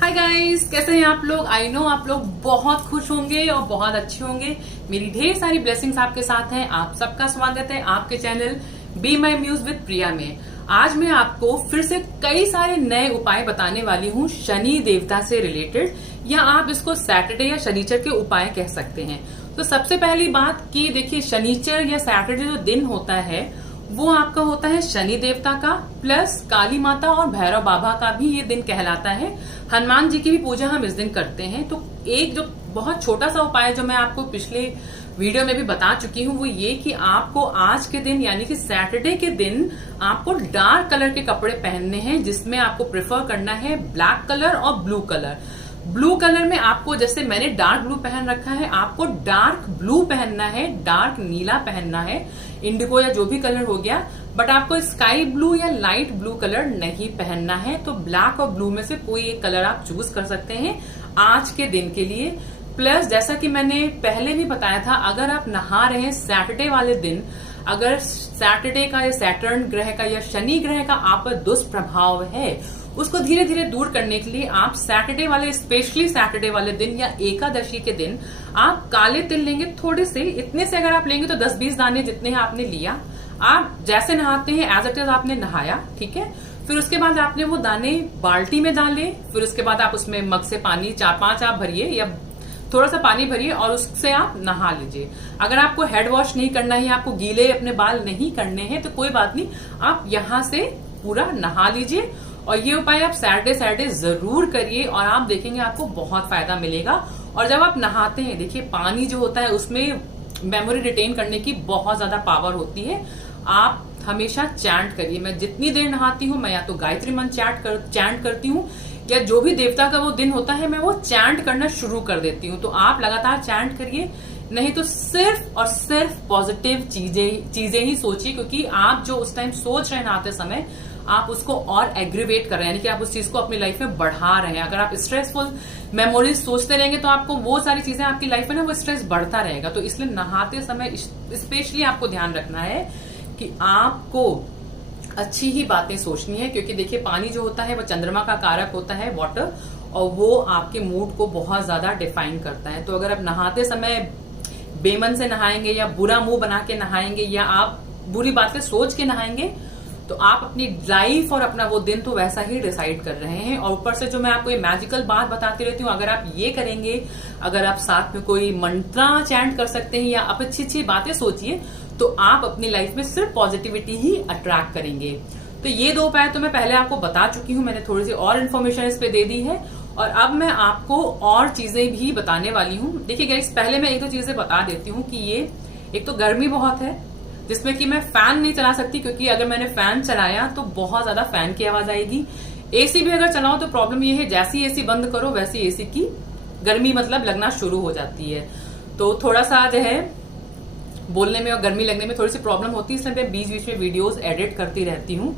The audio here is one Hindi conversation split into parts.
हाय गाइस, कैसे हैं आप लोग। आई नो आप लोग बहुत खुश होंगे और बहुत अच्छे होंगे। मेरी ढेर सारी ब्लेसिंग्स आपके साथ हैं। आप सबका स्वागत है आपके channel be my muse with Priya में। आज मैं आपको फिर से कई सारे नए उपाय बताने वाली हूँ शनि देवता से रिलेटेड, या आप इसको सैटरडे या शनिचर के उपाय कह सकते हैं। तो सबसे पहली बात कि देखिए, शनिचर या सैटरडे जो दिन होता है वो आपका होता है शनि देवता का, प्लस काली माता और भैरव बाबा का भी ये दिन कहलाता है। हनुमान जी की भी पूजा हम इस दिन करते हैं। तो एक जो बहुत छोटा सा उपाय जो मैं आपको पिछले वीडियो में भी बता चुकी हूँ वो ये कि आपको आज के दिन यानी कि सैटरडे के दिन आपको डार्क कलर के कपड़े पहनने हैं, जिसमें आपको प्रेफर करना है ब्लैक कलर और ब्लू कलर। ब्लू कलर में आपको, जैसे मैंने डार्क ब्लू पहन रखा है, आपको डार्क ब्लू पहनना है, डार्क नीला पहनना है, इंडिगो या जो भी कलर हो गया। बट आपको स्काई ब्लू या लाइट ब्लू कलर नहीं पहनना है। तो ब्लैक और ब्लू में से कोई एक कलर आप चूज कर सकते हैं आज के दिन के लिए। प्लस जैसा कि मैंने पहले भी बताया था, अगर आप नहा रहे हैं सैटरडे वाले दिन, अगर सैटरडे का या सैटर्न ग्रह का या शनि ग्रह का आप पर दुष्प्रभाव है, उसको धीरे धीरे दूर करने के लिए आप सैटरडे वाले, स्पेशली सैटरडे वाले दिन या एकादशी के दिन आप काले तिल लेंगे थोड़े से। इतने से अगर आप लेंगे तो 10-20 दाने जितने आपने लिया, आप जैसे नहाते हैं एज इट इज आपने नहाया, ठीक है। फिर उसके बाद आपने वो दाने बाल्टी में डाले। फिर उसके बाद आप उसमें मग से पानी 4-5 आप भरिए या थोड़ा सा पानी भरिए और उससे आप नहा लीजिए। अगर आपको हेड वॉश नहीं करना है, आपको गीले अपने बाल नहीं करने हैं, तो कोई बात नहीं, आप यहाँ से पूरा नहा लीजिए। और ये उपाय आप सैटरडे जरूर करिए और आप देखेंगे आपको बहुत फायदा मिलेगा। और जब आप नहाते हैं, देखिए पानी जो होता है उसमें मेमोरी रिटेन करने की बहुत ज्यादा पावर होती है। आप हमेशा चैंट करिए। मैं जितनी देर नहाती हूँ, मैं या तो गायत्री मंत्र चैंट करती हूँ, या जो भी देवता का वो दिन होता है मैं वो चैंट करना शुरू कर देती हूँ। तो आप लगातार चैंट करिए, नहीं तो सिर्फ और सिर्फ पॉजिटिव चीजें ही सोचिए, क्योंकि आप जो उस टाइम सोच रहे हैं नहाते समय, आप उसको और एग्रीवेट कर रहे हैं, यानी कि आप उस चीज को अपनी लाइफ में बढ़ा रहे हैं। अगर आप स्ट्रेसफुल मेमोरीज सोचते रहेंगे तो आपको वो सारी चीजें आपकी लाइफ में ना वो स्ट्रेस बढ़ता रहेगा। तो इसलिए नहाते समय स्पेशली आपको ध्यान रखना है कि आपको अच्छी ही बातें सोचनी है, क्योंकि देखिए पानी जो होता है वो चंद्रमा का कारक होता है, वाटर, और वो आपके मूड को बहुत ज्यादा डिफाइन करता है। तो अगर आप नहाते समय बेमन से नहाएंगे या बुरा मुंह बना के नहाएंगे या आप बुरी बातें सोच के नहाएंगे, तो आप अपनी लाइफ और अपना वो दिन तो वैसा ही डिसाइड कर रहे हैं। और ऊपर से जो मैं आपको ये मैजिकल बात बताती रहती हूँ, अगर आप ये करेंगे, अगर आप साथ में कोई मंत्र चैंट कर सकते हैं या आप अच्छी अच्छी बातें सोचिए, तो आप अपनी लाइफ में सिर्फ पॉजिटिविटी ही अट्रैक्ट करेंगे। तो ये 2 उपाय तो मैं पहले आपको बता चुकी हूँ, मैंने थोड़ी सी और इन्फॉर्मेशन इस पे दे दी है। और अब मैं आपको और चीजें भी बताने वाली हूँ। देखिए गाइस, पहले मैं 1-2 चीजें बता देती हूँ कि ये एक तो गर्मी बहुत है, जिसमें कि मैं फैन नहीं चला सकती, क्योंकि अगर मैंने फैन चलाया तो बहुत ज्यादा फैन की आवाज आएगी। एसी भी अगर चलाओ तो प्रॉब्लम ये है, जैसी एसी बंद करो वैसी एसी की गर्मी मतलब लगना शुरू हो जाती है। तो थोड़ा सा जो है बोलने में और गर्मी लगने में थोड़ी सी प्रॉब्लम होती है, इसलिए मैं बीच बीच में वीडियोस एडिट करती रहती हूँ।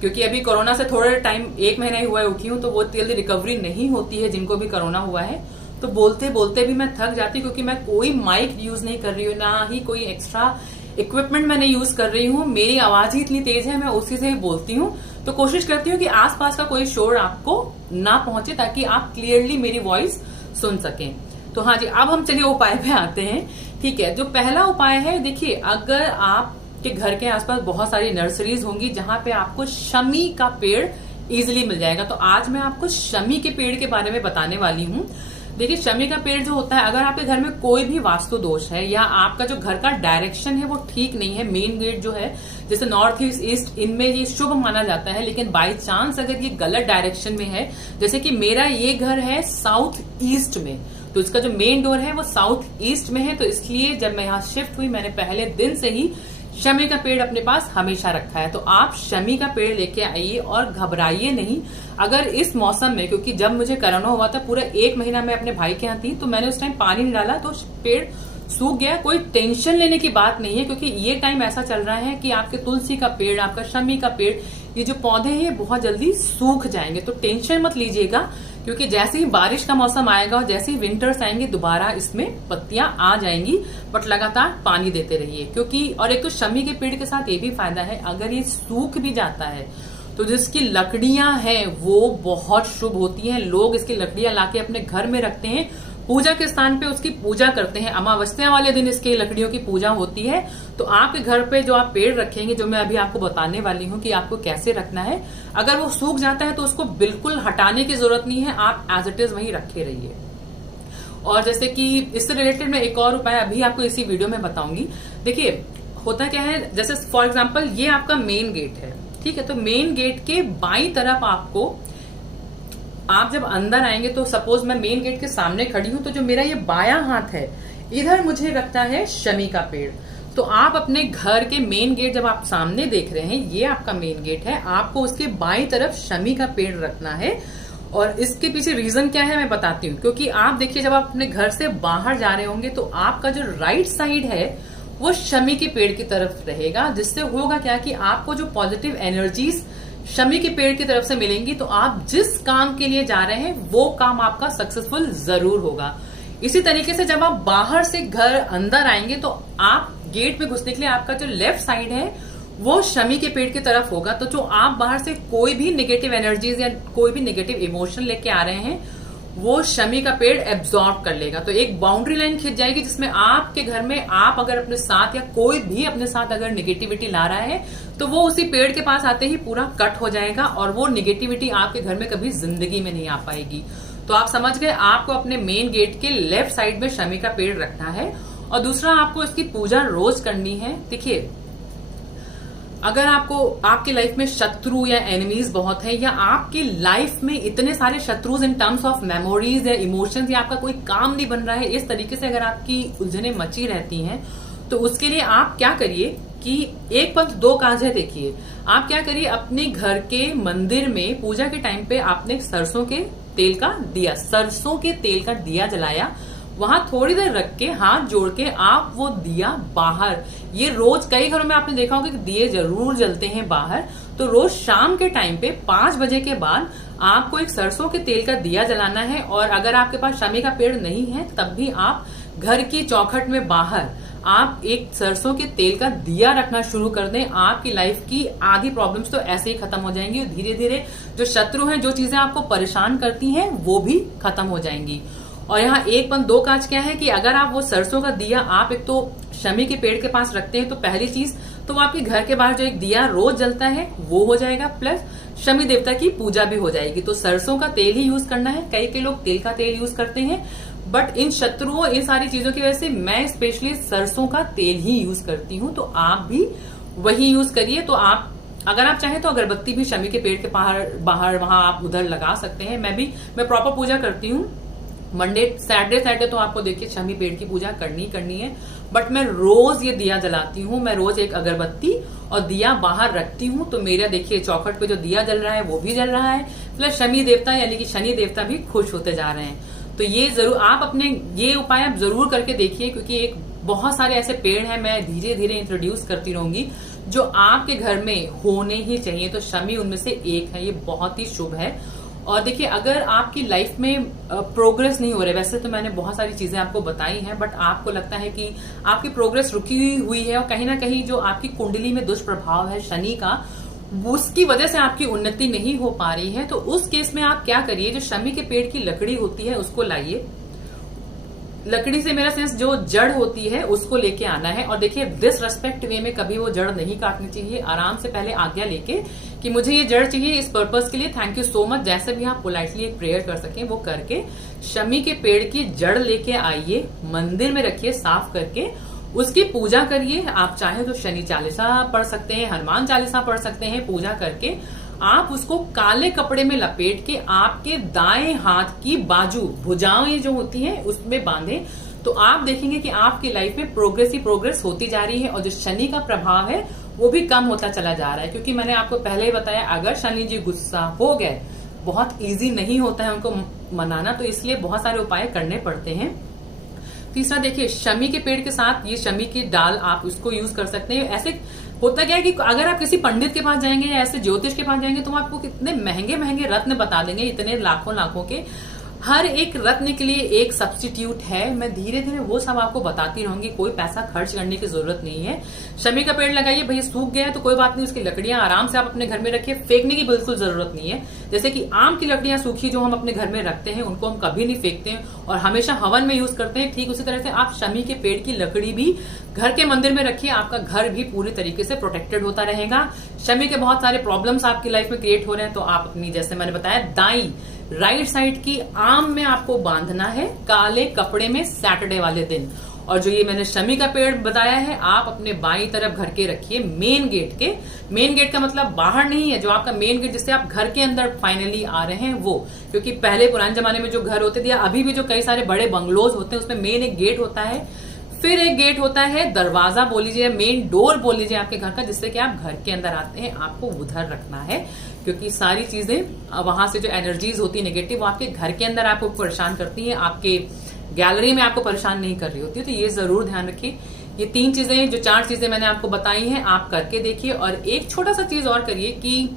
क्योंकि अभी कोरोना से थोड़े टाइम, 1 महीना ही हुआ है उठी हूँ, तो वो जल्दी रिकवरी नहीं होती है जिनको भी कोरोना हुआ है। तो बोलते बोलते भी मैं थक जाती हूँ, क्योंकि मैं कोई माइक यूज नहीं कर रही हूँ, ना ही कोई एक्स्ट्रा इक्विपमेंट मैंने यूज कर रही हूँ। मेरी आवाज ही इतनी तेज है, मैं उसी से ही बोलती हूँ। तो कोशिश करती हूँ कि आसपास का कोई शोर आपको ना पहुंचे, ताकि आप क्लियरली मेरी वॉइस सुन सकें। तो हाँ जी, अब हम चलिए उपाय पे आते हैं। ठीक है, जो पहला उपाय है, देखिए अगर आपके घर के आसपास बहुत सारी नर्सरीज होंगी जहां पे आपको शमी का पेड़ इजिली मिल जाएगा, तो आज मैं आपको शमी के पेड़ के बारे में बताने वाली हूँ। देखिए, शमी का पेड़ जो होता है, अगर आपके घर में कोई भी वास्तु दोष है या आपका जो घर का डायरेक्शन है वो ठीक नहीं है, मेन गेट जो है जैसे नॉर्थ ईस्ट, इनमें ये शुभ माना जाता है, लेकिन बाई चांस अगर ये गलत डायरेक्शन में है, जैसे कि मेरा ये घर है साउथ ईस्ट में, तो इसका जो मेन डोर है वो साउथ ईस्ट में है, तो इसलिए जब मैं यहाँ शिफ्ट हुई, मैंने पहले दिन से ही शमी का पेड़ अपने पास हमेशा रखा है। तो आप शमी का पेड़ लेके आइए और घबराइए नहीं। अगर इस मौसम में, क्योंकि जब मुझे कोरोना हुआ था पूरा 1 महीना मैं अपने भाई के यहाँ थी, तो मैंने उस टाइम पानी नहीं डाला तो पेड़ सूख गया। कोई टेंशन लेने की बात नहीं है, क्योंकि ये टाइम ऐसा चल रहा है कि आपके तुलसी का पेड़, आपका शमी का पेड़, ये जो पौधे हैं बहुत जल्दी सूख जाएंगे। तो टेंशन मत लीजिएगा, क्योंकि जैसे ही बारिश का मौसम आएगा और जैसे ही विंटर्स आएंगे, दोबारा इसमें पत्तियां आ जाएंगी। बट लगातार पानी देते रहिए, क्योंकि और एक तो शमी के पेड़ के साथ ये भी फायदा है, अगर ये सूख भी जाता है तो जिसकी लकड़ियां हैं वो बहुत शुभ होती हैं। लोग इसकी लकड़ियां लाके अपने घर में रखते हैं, पूजा के स्थान पे उसकी पूजा करते हैं। अमावस्या वाले दिन इसके लकड़ियों की पूजा होती है। तो आपके घर पे जो आप पेड़ रखेंगे, जो मैं अभी आपको बताने वाली हूँ कि आपको कैसे रखना है, अगर वो सूख जाता है तो उसको बिल्कुल हटाने की जरूरत नहीं है, आप एज इट इज वहीं रखे रहिए। और जैसे कि इससे रिलेटेड मैं एक और उपाय अभी आपको इसी वीडियो में बताऊंगी। देखिए होता क्या है, जैसे फॉर एग्जाम्पल ये आपका मेन गेट है, ठीक है। तो मेन गेट के बाईं तरफ आपको, आप जब अंदर आएंगे तो सपोज मैं मेन गेट के सामने खड़ी हूं, तो जो मेरा ये बायां हाथ है, इधर मुझे रखता है शमी का पेड़। तो आप अपने घर के मेन गेट जब आप सामने देख रहे हैं, ये आपका मेन गेट है, आपको उसके बाईं तरफ शमी का पेड़ रखना है। और इसके पीछे रीजन क्या है मैं बताती हूँ। क्योंकि आप देखिए, जब आप अपने घर से बाहर जा रहे होंगे तो आपका जो राइट साइड है वो शमी के पेड़ की तरफ रहेगा, जिससे होगा क्या कि आपको जो पॉजिटिव एनर्जीज शमी के पेड़ की तरफ से मिलेंगी, तो आप जिस काम के लिए जा रहे हैं वो काम आपका सक्सेसफुल जरूर होगा। इसी तरीके से जब आप बाहर से घर अंदर आएंगे तो आप गेट में घुसने के लिए आपका जो लेफ्ट साइड है वो शमी के पेड़ की तरफ होगा। तो जो आप बाहर से कोई भी नेगेटिव एनर्जीज या कोई भी नेगेटिव इमोशन लेके आ रहे हैं, वो शमी का पेड़ एब्जॉर्ब कर लेगा। तो एक बाउंड्री लाइन खिंच जाएगी, जिसमें आपके घर में आप अगर अपने साथ या कोई भी अपने साथ अगर नेगेटिविटी ला रहा है तो वो उसी पेड़ के पास आते ही पूरा कट हो जाएगा, और वो नेगेटिविटी आपके घर में कभी जिंदगी में नहीं आ पाएगी। तो आप समझ गए, आपको अपने मेन गेट के लेफ्ट साइड में शमी का पेड़ रखना है। और दूसरा, आपको इसकी पूजा रोज करनी है। देखिए, अगर आपको आपकी लाइफ में शत्रु या एनिमीज बहुत है, या आपकी लाइफ में इतने सारे शत्रुज इन टर्म्स ऑफ मेमोरीज या इमोशंस, या आपका कोई काम नहीं बन रहा है, इस तरीके से अगर आपकी उलझने मची रहती हैं, तो उसके लिए आप क्या करिए कि एक पंथ दो काज है। देखिए, आप क्या करिए, अपने घर के मंदिर में पूजा के टाइम पे आपने सरसों के तेल का दिया जलाया, वहां थोड़ी देर रख के हाथ जोड़ के आप वो दिया बाहर, ये रोज कई घरों में आपने देखा होगा कि दिए जरूर जलते हैं बाहर। तो रोज शाम के टाइम पे 5 बजे के बाद आपको एक सरसों के तेल का दिया जलाना है। और अगर आपके पास शमी का पेड़ नहीं है, तब भी आप घर की चौखट में बाहर आप एक सरसों के तेल का दिया रखना शुरू कर दें। आपकी लाइफ की आधी प्रॉब्लम्स तो ऐसे ही खत्म हो जाएंगी। धीरे धीरे जो शत्रु हैं, जो चीजें आपको परेशान करती हैं, वो भी खत्म हो जाएंगी। और यहाँ एक पंथ दो काज क्या है कि अगर आप वो सरसों का दिया आप एक तो शमी के पेड़ के पास रखते हैं, तो पहली चीज तो आपके घर के बाहर जो एक दिया रोज जलता है वो हो जाएगा, प्लस शमी देवता की पूजा भी हो जाएगी। तो सरसों का तेल ही यूज करना है। कई लोग तेल का तेल यूज करते हैं, बट इन शत्रुओं, इन सारी चीजों की वजह से मैं स्पेशली सरसों का तेल ही यूज करती हूँ। तो आप भी वही यूज करिए। तो आप अगर आप चाहें तो अगरबत्ती भी शमी के पेड़ के बाहर वहां आप उधर लगा सकते हैं। मैं प्रॉपर पूजा करती हूँ। मंडे सैटरडे तो आपको देखिए शमी पेड़ की पूजा करनी है, बट मैं रोज ये दिया जलाती हूँ। मैं रोज एक अगरबत्ती और दिया बाहर रखती हूँ। तो मेरा देखिए चौखट पे जो दिया जल रहा है वो भी जल रहा है, प्लस शमी देवता यानी कि शनि देवता भी खुश होते जा रहे हैं। तो ये जरूर आप अपने ये उपाय आप जरूर करके देखिए, क्योंकि एक बहुत सारे ऐसे पेड़ हैं, मैं धीरे धीरे इंट्रोड्यूस करती रहूंगी, जो आपके घर में होने ही चाहिए। तो शमी उनमें से एक है, ये बहुत ही शुभ है। और देखिए, अगर आपकी लाइफ में प्रोग्रेस नहीं हो रही, वैसे तो मैंने बहुत सारी चीजें आपको बताई हैं, बट आपको लगता है कि आपकी प्रोग्रेस रुकी हुई है और कहीं ना कहीं जो आपकी कुंडली में दुष्प्रभाव है शनि का, उसकी वजह से आपकी उन्नति नहीं हो पा रही है, तो उस केस में आप क्या करिए, जो शमी के पेड़ की लकड़ी होती है उसको लाइए। लकड़ी से मेरा सेंस जो जड़ होती है उसको लेके आना है। और देखिए, डिसरेस्पेक्ट वे में कभी वो जड़ नहीं काटनी चाहिए। आराम से पहले आज्ञा लेके कि मुझे ये जड़ चाहिए इस पर्पस के लिए, थैंक यू सो मच, जैसे भी आप पोलाइटली एक प्रेयर कर सकें वो करके शमी के पेड़ की जड़ लेके आइए, मंदिर में रखिए साफ करके, उसकी पूजा करिए। आप चाहे तो शनि चालीसा पढ़ सकते हैं, हनुमान चालीसा पढ़ सकते हैं। पूजा करके आप उसको काले कपड़े में लपेट के आपके दाएं हाथ की बाजू, भुजाएं जो होती हैं उसमें बांधें। तो आप देखेंगे कि आपकी लाइफ में प्रोग्रेस ही प्रोग्रेस होती जा रही है, और जो शनि का प्रभाव है वो भी कम होता चला जा रहा है। क्योंकि मैंने आपको पहले ही बताया, अगर शनि जी गुस्सा हो गए, बहुत इजी नहीं होता है उनको मनाना, तो इसलिए बहुत सारे उपाय करने पड़ते हैं। तीसरा, देखिए, शमी के पेड़ के साथ ये शमी की डाल आप उसको यूज कर सकते हैं। ऐसे होता क्या है कि अगर आप किसी पंडित के पास जाएंगे या ऐसे ज्योतिष के पास जाएंगे, तो वो आपको कितने महंगे महंगे रत्न बता देंगे, इतने लाखों के। हर एक रत्न के लिए एक सब्स्टिट्यूट है। मैं धीरे धीरे वो सब आपको बताती रहूंगी, कोई पैसा खर्च करने की जरूरत नहीं है। शमी का पेड़ लगाइए, भैया सूख गया है तो कोई बात नहीं, उसकी लकड़ियां आराम से आप अपने घर में रखिए, फेंकने की बिल्कुल जरूरत नहीं है। जैसे कि आम की लकड़ियां सूखी जो हम अपने घर में रखते हैं, उनको हम कभी नहीं फेंकते हैं और हमेशा हवन में यूज करते हैं, ठीक उसी तरह से आप शमी के पेड़ की लकड़ी भी घर के मंदिर में रखिए, आपका घर भी पूरी तरीके से प्रोटेक्टेड होता रहेगा। शमी के बहुत सारे प्रॉब्लम्स आपकी लाइफ में क्रिएट हो रहे हैं, तो आप अपनी, जैसे मैंने बताया, दाई राइट साइड की आम में आपको बांधना है काले कपड़े में सैटरडे वाले दिन। और जो ये मैंने शमी का पेड़ बताया है, आप अपने बाईं तरफ घर के रखिए, मेन गेट के। मेन गेट का मतलब बाहर नहीं है, जो आपका मेन गेट जिससे आप घर के अंदर फाइनली आ रहे हैं वो। क्योंकि पहले पुराने जमाने में जो घर होते थे या अभी भी जो कई सारे बड़े बंगलोज होते हैं, उसमें मेन एक गेट होता है, फिर एक गेट होता है, दरवाजा बोल लीजिए, मेन डोर बोल लीजिए आपके घर का, जिससे कि आप घर के अंदर आते हैं। आपको उधर रखना है क्योंकि सारी चीजें वहां से जो एनर्जीज होती है नेगेटिव, वो आपके घर के अंदर आपको परेशान करती है, आपके गैलरी में आपको परेशान नहीं कर रही होती है। तो ये जरूर ध्यान रखिए। ये 3 चीजें, जो 4 चीजें मैंने आपको बताई हैं, आप करके देखिए। और एक छोटा सा चीज और करिए कि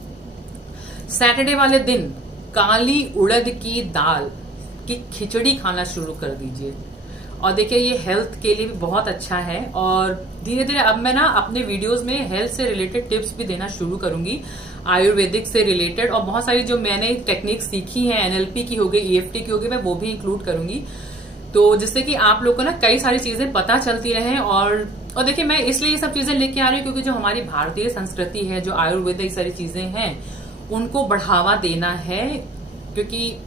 सैटरडे वाले दिन काली उड़द की दाल की खिचड़ी खाना शुरू कर दीजिए। और देखिए ये हेल्थ के लिए भी बहुत अच्छा है। और धीरे धीरे अब मैं ना अपने वीडियोस में हेल्थ से रिलेटेड टिप्स भी देना शुरू करूंगी, आयुर्वेदिक से रिलेटेड, और बहुत सारी जो मैंने टेक्निक सीखी हैं, एनएलपी की हो गई, ईएफटी की हो गई, मैं वो भी इंक्लूड करूंगी। तो जिससे कि आप लोग को ना कई सारी चीजें पता चलती रहे। और देखिए मैं इसलिए ये सब चीजें लेके आ रही हूँ क्योंकि जो हमारी भारतीय संस्कृति है, जो आयुर्वेदिक सारी चीजें हैं, उनको बढ़ावा देना है। क्योंकि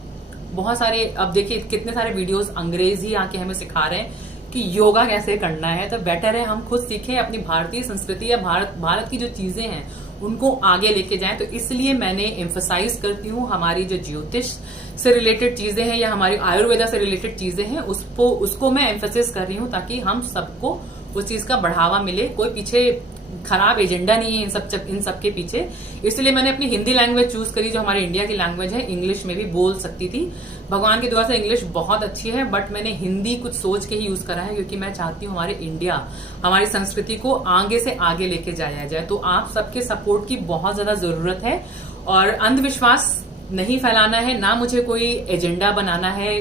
बहुत सारे, अब देखिए कितने सारे वीडियोस अंग्रेज ही आके हमें सिखा रहे हैं कि योगा कैसे करना है। तो बेटर है हम खुद सीखें, अपनी भारतीय संस्कृति या भारत की जो चीजें हैं उनको आगे लेके जाएं। तो इसलिए मैंने एम्फसाइज करती हूँ, हमारी जो ज्योतिष से रिलेटेड चीजें हैं या हमारी आयुर्वेदा से रिलेटेड चीजें हैं, उसको मैं एम्फेसिस कर रही हूँ ताकि हम सबको उस चीज का बढ़ावा मिले। कोई पीछे खराब एजेंडा नहीं है इन सब के पीछे। इसलिए मैंने अपनी हिंदी लैंग्वेज चूज करी, जो हमारे इंडिया की लैंग्वेज है। इंग्लिश में भी बोल सकती थी, भगवान की दुआ से इंग्लिश बहुत अच्छी है, बट मैंने हिंदी कुछ सोच के ही यूज करा है क्योंकि मैं चाहती हूँ हमारे इंडिया, हमारी संस्कृति को आगे से आगे लेके जाया जाए। तो आप सबके सपोर्ट की बहुत ज्यादा जरूरत है। और अंधविश्वास नहीं फैलाना है, ना मुझे कोई एजेंडा बनाना है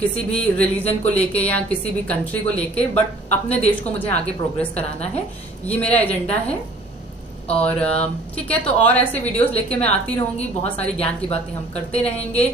किसी भी रिलीजन को लेके या किसी भी कंट्री को लेके, बट अपने देश को मुझे आगे प्रोग्रेस कराना है, ये मेरा एजेंडा है। और ठीक है, तो और ऐसे वीडियोस लेके मैं आती रहूंगी, बहुत सारी ज्ञान की बातें हम करते रहेंगे,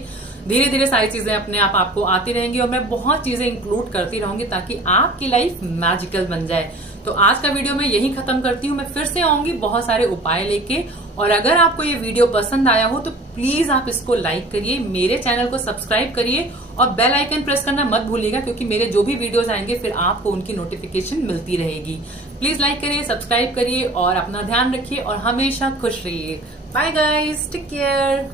धीरे धीरे सारी चीजें अपने आप आपको आती रहेंगी और मैं बहुत चीजें इंक्लूड करती रहूंगी ताकि आपकी लाइफ मैजिकल बन जाए। तो आज का वीडियो मैं यही खत्म करती हूँ। मैं फिर से आऊंगी बहुत सारे उपाय लेके। और अगर आपको ये वीडियो पसंद आया हो तो प्लीज आप इसको लाइक करिए, मेरे चैनल को सब्सक्राइब करिए और बेल आइकन प्रेस करना मत भूलिएगा, क्योंकि मेरे जो भी वीडियोस आएंगे फिर आपको उनकी नोटिफिकेशन मिलती रहेगी। प्लीज लाइक करिए, सब्सक्राइब करिए और अपना ध्यान रखिए और हमेशा खुश रहिए। Bye guys, take care.